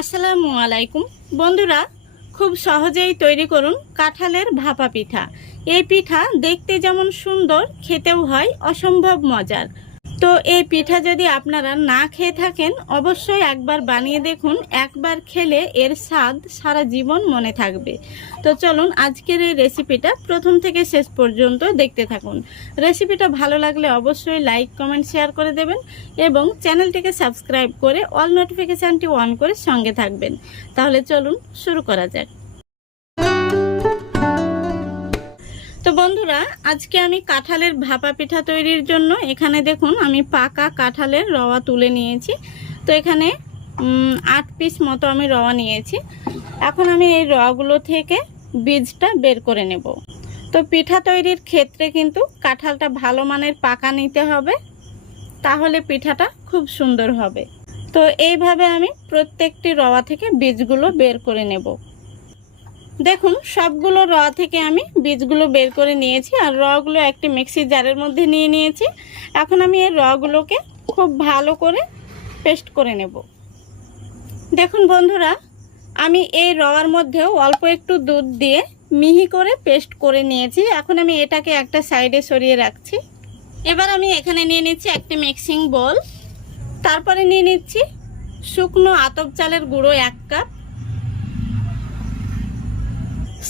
আসসালামু আলাইকুম বন্ধুরা, খুব সহজেই তৈরি করুন কাঁঠালের ভাপা পিঠা। এই পিঠা দেখতে যেমন সুন্দর, খেতেও হয় অসম্ভব মজার। তো এই পিঠা যদি আপনারা না খেয়ে থাকেন, অবশ্যই একবার বানিয়ে দেখুন। একবার খেলে এর স্বাদ সারা জীবন মনে থাকবে। তো চলুন আজকের এই রেসিপিটা প্রথম থেকে শেষ পর্যন্ত দেখতে থাকুন। রেসিপিটা ভালো লাগলে অবশ্যই লাইক, কমেন্ট, শেয়ার করে দেবেন এবং চ্যানেলটিকে সাবস্ক্রাইব করে অল নোটিফিকেশানটি অন করে সঙ্গে থাকবেন। তাহলে চলুন শুরু করা যাক। তো বন্ধুরা, আজকে আমি কাঁঠালের ভাপা পিঠা তৈরির জন্য এখানে দেখুন আমি পাকা কাঁঠালের রওয়া তুলে নিয়েছি। তো এখানে 8 পিস মতো আমি রওয়া নিয়েছি। এখন আমি এই রওয়াগুলো থেকে বীজটা বের করে নেব। তো পিঠা তৈরির ক্ষেত্রে কিন্তু কাঁঠালটা ভালো মানের পাকা নিতে হবে, তাহলে পিঠাটা খুব সুন্দর হবে। তো এইভাবে আমি প্রত্যেকটি রওয়া থেকে বীজগুলো বের করে নেব। দেখুন সবগুলো রওয়া থেকে আমি বীজগুলো বের করে নিয়েছি আর রওয়াগুলো একটি মিক্সি জারের মধ্যে নিয়ে নিয়েছি। এখন আমি এই রওয়াগুলোকে খুব ভালো করে পেস্ট করে নেব। দেখুন বন্ধুরা, আমি এই রওয়ার মধ্যেও অল্প একটু দুধ দিয়ে মিহি করে পেস্ট করে নিয়েছি। এখন আমি এটাকে একটা সাইডে সরিয়ে রাখছি। এবার আমি এখানে নিয়ে নিচ্ছি একটি মিক্সিং বোল। তারপরে নিয়ে নিচ্ছি শুকনো আতপ চালের গুঁড়ো 1 কাপ,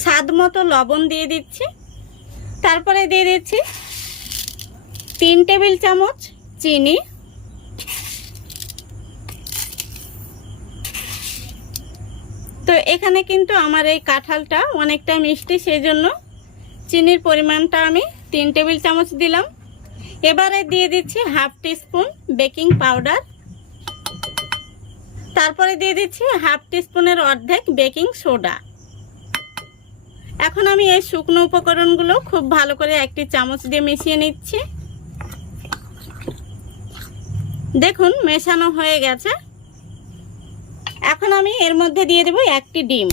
স্বাদ মতো লবণ দিয়ে দিচ্ছি। তারপরে দিয়ে দিচ্ছি 3 টেবিল চামচ চিনি, তো এখানে কিন্তু আমার এই কাঁঠালটা অনেকটা মিষ্টি, সেই জন্য চিনির পরিমাণটা আমি 3 টেবিল চামচ দিলাম। এবারে দিয়ে দিচ্ছি হাফ টিস্পুন বেকিং পাউডার, তারপরে দিয়ে দিচ্ছি হাফ টিস্পুনের অর্ধেক বেকিং সোডা। এখন আমি এই শুকনো উপকরণগুলো খুব ভালো করে একটি চামচ দিয়ে মিশিয়ে নিচ্ছি। দেখুন মেশানো হয়ে গেছে। এখন আমি এর মধ্যে দিয়ে দেব একটি ডিম।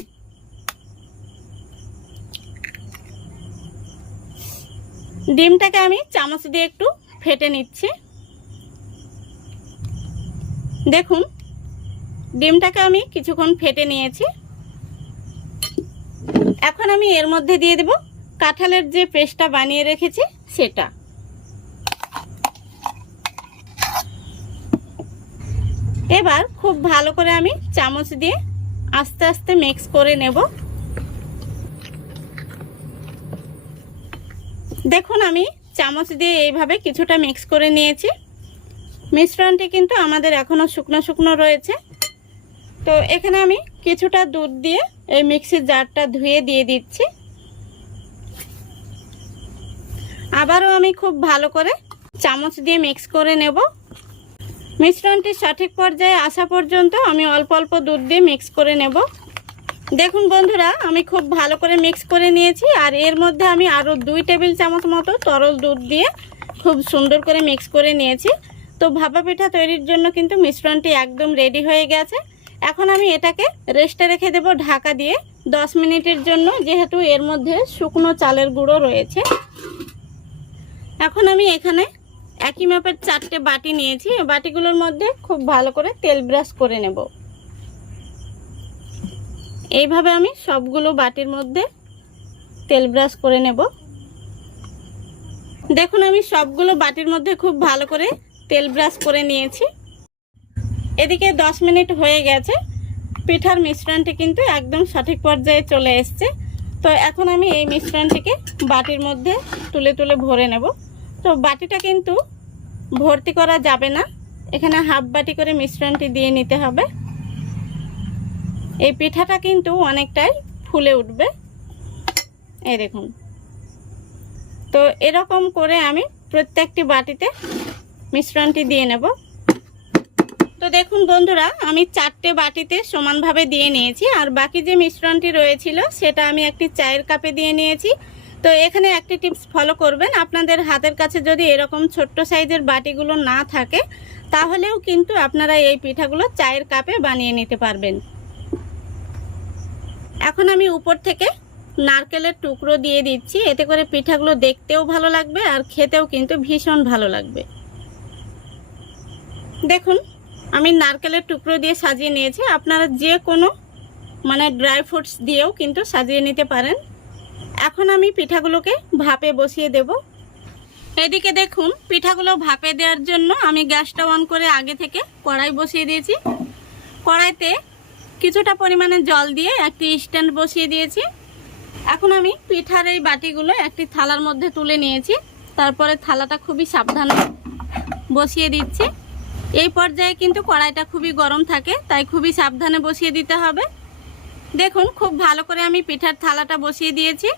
ডিমটাকে আমি চামচ দিয়ে একটু ফেটে নিচ্ছি। দেখুন ডিমটাকে আমি কিছুক্ষণ ফেটে নিয়েছি। এখন আমি এর মধ্যে দিয়ে দেব কাঁঠালের যে পেস্টটা বানিয়ে রেখেছি সেটা। এবার খুব ভালো করে আমি চামচ দিয়ে আস্তে আস্তে মিক্স করে নেব। দেখুন আমি চামচ দিয়ে এইভাবে কিছুটা মিক্স করে নিয়েছি। মিশ্রণটি কিন্তু আমাদের এখনো শুকনো শুকনো রয়েছে। তো এখানে আমি কিছুটা দুধ দিয়ে এই মিক্সির জারটা ধুয়ে দিয়ে দিচ্ছি। আবারও আমি খুব ভালো করে চামচ দিয়ে মিক্স করে নেব। মিশ্রণটি সঠিক পর্যায়ে আসা পর্যন্ত আমি অল্প অল্প দুধ দিয়ে মিক্স করে নেব। দেখুন বন্ধুরা, আমি খুব ভালো করে মিক্স করে নিয়েছি আর এর মধ্যে আমি আরও 2 টেবিল চামচ মতো তরল দুধ দিয়ে খুব সুন্দর করে মিক্স করে নিয়েছি। তো ভাপা পিঠা তৈরির জন্য কিন্তু মিশ্রণটি একদম রেডি হয়ে গেছে। এখন আমি এটাকে রেস্টে রেখে দেব ঢাকা দিয়ে 10 মিনিটের জন্য, যেহেতু এর মধ্যে শুকনো চালের গুঁড়ো রয়েছে। এখন আমি এখানে একই মাপের 4টে বাটি নিয়েছি। বাটিগুলোর মধ্যে খুব ভালো করে তেল ব্রাশ করে নেব। এইভাবে আমি সবগুলো বাটির মধ্যে তেল ব্রাশ করে নেব। দেখুন আমি সবগুলো বাটির মধ্যে খুব ভালো করে তেল ব্রাশ করে নিয়েছি। এদিকে 10 মিনিট হয়ে গেছে। পিঠার মিশ্রণটি কিন্তু একদম সঠিক পর্যায়ে চলে এসছে। তো এখন আমি এই মিশ্রণটিকে বাটির মধ্যে তুলে তুলে ভরে নেব। তো বাটিটা কিন্তু ভর্তি করা যাবে না, এখানে হাফ বাটি করে মিশ্রণটি দিয়ে নিতে হবে। এই পিঠাটা কিন্তু অনেকটাই ফুলে উঠবে, এই দেখুন। তো এরকম করে আমি প্রত্যেকটি বাটিতে মিশ্রণটি দিয়ে নেব। তো দেখুন বন্ধুরা, আমি 4টে বাটিতে সমানভাবে দিয়ে নিয়েছি আর বাকি যে মিশ্রণটি রয়েছিল সেটা আমি একটি চায়ের কাপে দিয়ে নিয়েছি। তো এখানে একটি টিপস ফলো করবেন, আপনাদের হাতের কাছে যদি এরকম ছোট্ট সাইজের বাটিগুলো না থাকে তাহলেও কিন্তু আপনারা এই পিঠাগুলো চায়ের কাপে বানিয়ে নিতে পারবেন। এখন আমি উপর থেকে নারকেলের টুকরো দিয়ে দিচ্ছি, এতে করে পিঠাগুলো দেখতেও ভালো লাগবে আর খেতেও কিন্তু ভীষণ ভালো লাগবে। দেখুন আমি নারকেলের টুকরো দিয়ে সাজিয়ে নিয়েছি। আপনারা যে কোনো মানে ড্রাই ফ্রুটস দিয়েও কিন্তু সাজিয়ে নিতে পারেন। এখন আমি পিঠাগুলোকে ভাপে বসিয়ে দেব। এদিকে দেখুন পিঠাগুলো ভাপে দেওয়ার জন্য আমি গ্যাসটা অন করে আগে থেকে কড়াই বসিয়ে দিয়েছি। কড়াইতে কিছুটা পরিমাণে জল দিয়ে একটি স্ট্যান্ড বসিয়ে দিয়েছি। এখন আমি পিঠার এই বাটিগুলো একটি থালার মধ্যে তুলে নিয়েছি। তারপরে থালাটা খুবই সাবধানে বসিয়ে দিচ্ছি। এই পর্যায়ে কিন্তু কড়াইটা খুবই গরম থাকে, তাই খুবই সাবধানে বসিয়ে দিতে হবে। দেখুন খুব ভালো করে আমি পিঠার থালাটা বসিয়ে দিয়েছি।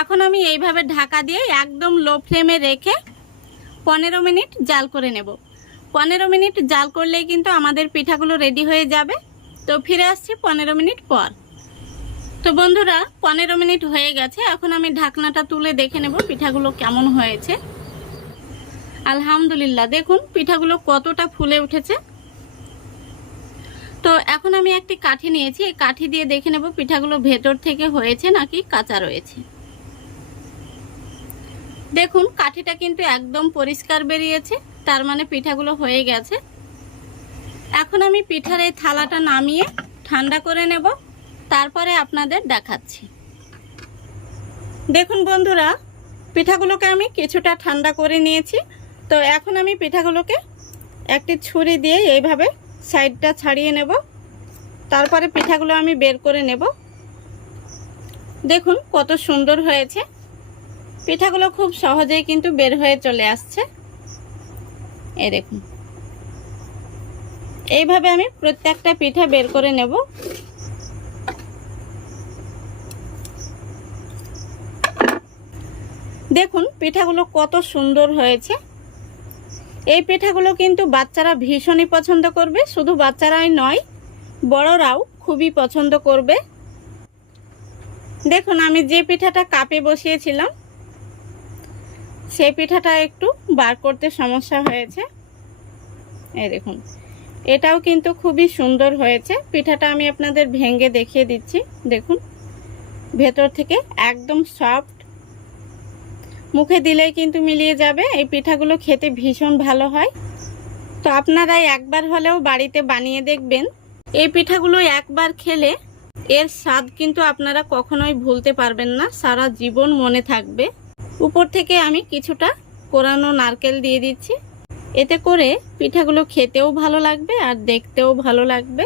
এখন আমি এইভাবে ঢাকা দিয়ে একদম লো ফ্লেমে রেখে 15 মিনিট জাল করে নেব। 15 মিনিট জাল করলেই কিন্তু আমাদের পিঠাগুলো রেডি হয়ে যাবে। তো ফিরে আসছি 15 মিনিট পর। তো বন্ধুরা 15 মিনিট হয়ে গেছে। এখন আমি ঢাকনাটা তুলে দেখে নেব পিঠাগুলো কেমন হয়েছে। আলহামদুলিল্লাহ, দেখুন পিঠাগুলো কতটা ফুলে উঠেছে। তো এখন আমি একটি কাঠি নিয়েছি, এই কাঠি দিয়ে দেখে নেব পিঠাগুলো ভেতর থেকে হয়েছে নাকি কাঁচা রয়েছে। দেখুন কাঠিটা কিন্তু একদম পরিষ্কার বেরিয়েছে, তার মানে পিঠাগুলো হয়ে গেছে। এখন আমি পিঠার এই থালাটা নামিয়ে ঠান্ডা করে নেব, তারপরে আপনাদের দেখাচ্ছি। দেখুন বন্ধুরা পিঠাগুলোকে আমি কিছুটা ঠান্ডা করে নিয়েছি। তো এখন আমি পিঠাগুলোকে একটি ছুরি দিয়ে এইভাবে সাইডটা ছাড়িয়ে নেব, তারপরে পিঠাগুলো আমি বের করে নেব। দেখুন কত সুন্দর হয়েছে। পিঠাগুলো খুব সহজেই কিন্তু বের হয়ে চলে আসছে। এই দেখুন এইভাবে আমি প্রত্যেকটা পিঠা বের করে নেব। দেখুন পিঠাগুলো কত সুন্দর হয়েছে। এই পিঠাগুলো কিন্তু বাচ্চারা ভীষণই পছন্দ করবে, শুধু বাচ্চারাই নয় বড়রাও খুবই পছন্দ করবে। দেখুন আমি যে পিঠাটা কাপে বসিয়েছিলাম সেই পিঠাটা একটু বার করতে সমস্যা হয়েছে। এই দেখুন এটাও কিন্তু খুবই সুন্দর হয়েছে। পিঠাটা আমি আপনাদের ভেঙে দেখিয়ে দিচ্ছি। দেখুন ভেতর থেকে একদম সফট, মুখে দিলেই কিন্তু মিলিয়ে যাবে। এই পিঠাগুলো খেতে ভীষণ ভালো হয়। তো আপনারা একবার হলেও বাড়িতে বানিয়ে দেখবেন। এই পিঠাগুলো একবার খেলে এর স্বাদ কিন্তু আপনারা কখনোই ভুলতে পারবেন না, সারা জীবন মনে থাকবে। উপর থেকে আমি কিছুটা কোরানো নারকেল দিয়ে দিচ্ছি, এতে করে পিঠাগুলো খেতেও ভালো লাগবে আর দেখতেও ভালো লাগবে।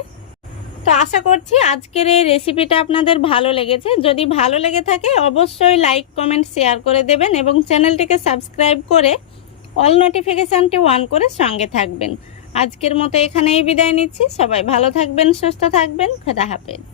তো আশা করছি আজকের এই রেসিপিটা আপনাদের ভালো লেগেছে। যদি ভালো লেগে থাকে অবশ্যই লাইক কমেন্ট শেয়ার করে দেবেন এবং চ্যানেলটিকে সাবস্ক্রাইব করে অল নোটিফিকেশানটি অন করে সঙ্গে থাকবেন। আজকের মতো এখানেই বিদায় নিচ্ছি। সবাই ভালো থাকবেন, সুস্থ থাকবেন। খোদা হাফেজ।